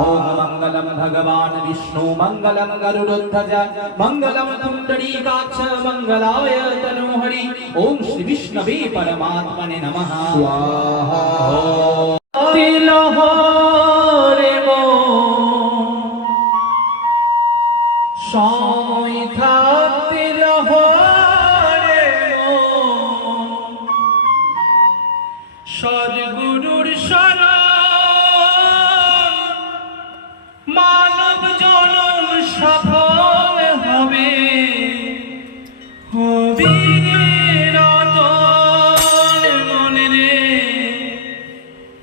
ओम मंगलम भगवान विष्णु मंगलम गरुड़ध्वज मंगलम पुंडरीकाक्ष मंगलाय तनोहरि ओम श्री विष्णवे परमात्मने नमः स्वाहा तिलहरे मो সময় থাকতে লহরে সদ্গুরুর শরণ মানব জনম সফল হবে হবে রতন মনে রে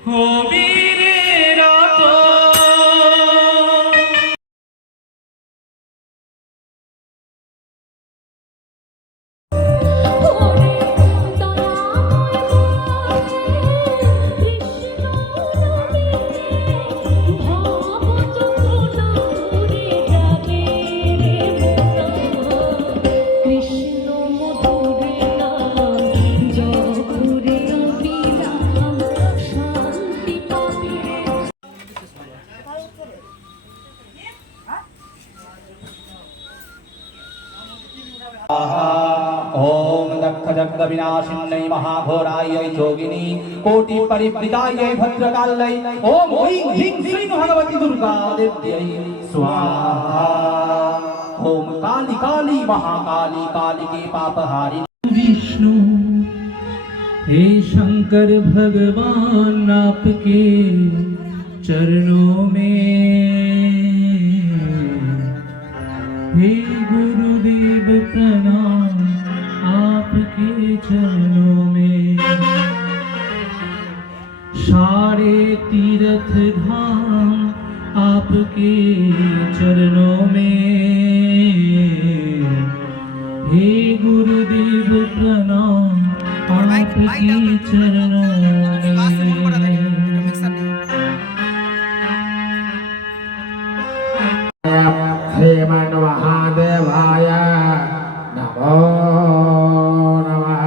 হবে ओम दक्ष जगद विनाशिन्यै महाघोरायै जोगिनी कोटि परिवृतायै भद्रकाल्यै ओम ह्रीं ह्रीं श्रीं भगवती दुर्गा देव्यै स्वाहा ओम काली काली महाकाली कालिके पापहारिणी विष्णु हे शंकर भगवान आपके चरणों में हे गुरुदेव प्रणाम आपके चरणों में सारे तीर्थ धाम आपके चरणों में हे गुरुदेव प्रणाम आपके चरणों में श्रीमन् महादेवाय नमो नमः।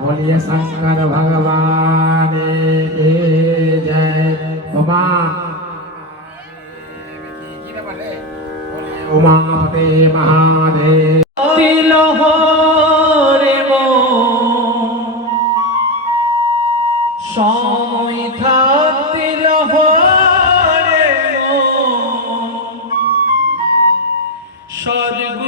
बोलिए शंकर भगवान की जय। उमापते महादेव তিলহরে মো সময় থাকতে লহরে মো সদ্গুরু